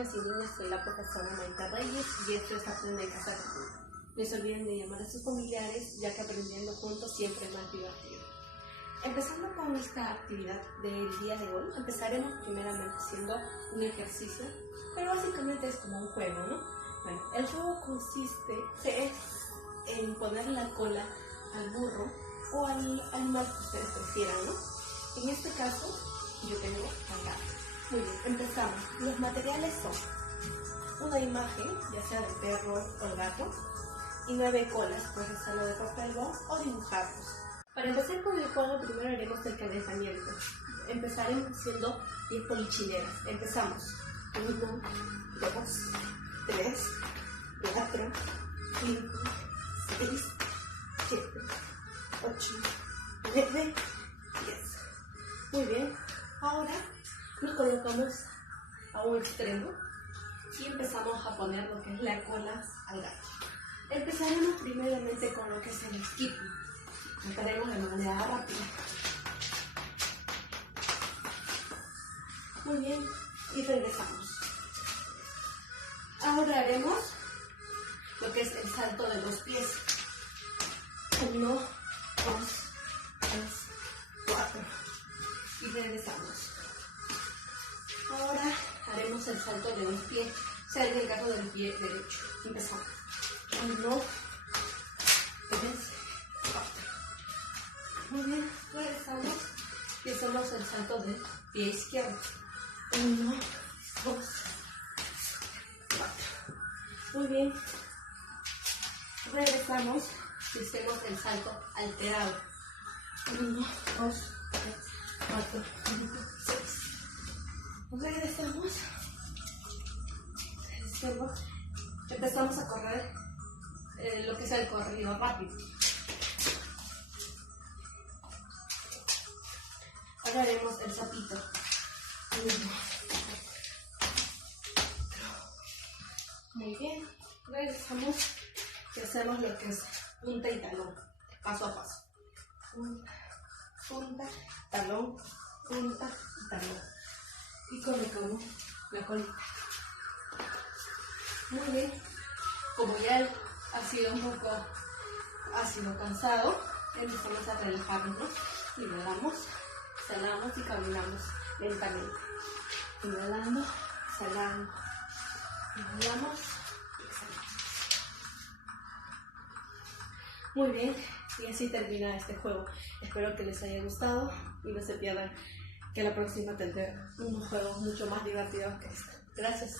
niñas y niños, soy la profesora Maite Reyes y esto es Aprende en Casa Conmigo. No se olviden de llamar a sus familiares, ya que aprendiendo juntos siempre es más divertido. Empezando con esta actividad del día de hoy, empezaremos primeramente haciendo un ejercicio, pero básicamente es como un juego, ¿no? Bueno, el juego consiste en poner la cola al burro o al animal que ustedes prefieran, ¿no? En este caso, yo tengo al gato. Muy bien, empezamos. Los materiales son una imagen, ya sea de perro o el gato, y 9 colas, puedes hacerlo de papel bond o dibujarlos. Para empezar con el juego, primero haremos el calentamiento. Empezaremos haciendo 10 polichineras. Empezamos. 1, 2, 3, 4, 5, 6, 7, 8, 9, 10. Muy bien. Ahora nos colocamos a un extremo y empezamos a poner lo que es la cola al gato. Empezaremos primeramente con lo que es el skipping. Lo haremos de manera rápida. Muy bien, y regresamos. Ahora haremos lo que es el salto de los pies. 1, 2, 3, 4. Y regresamos. Ahora haremos el salto de un pie, o sea, el caso del pie derecho. Empezamos. 1, 2, 3, 4. Muy bien, regresamos y hacemos el salto del pie izquierdo. 1, 2, 4. Muy bien. Regresamos y hacemos el salto alterado. 1, 2, 3, 4, 5, 6. Regresamos. Empezamos a correr lo que es el corrido rápido. Ahora haremos el sapito. 1. Muy bien. Regresamos y hacemos lo que es punta y talón, paso a paso. Punta, talón, punta y talón. Y colocamos la colita. Muy bien. Como ya ha sido un poco cansado, empezamos a relajarnos. Inhalamos, exhalamos y caminamos lentamente. Inhalando, exhalando. Inhalamos, exhalamos. Muy bien, y así termina este juego. Espero que les haya gustado y no se pierdan que la próxima tendré unos juegos mucho más divertidos que este. Gracias.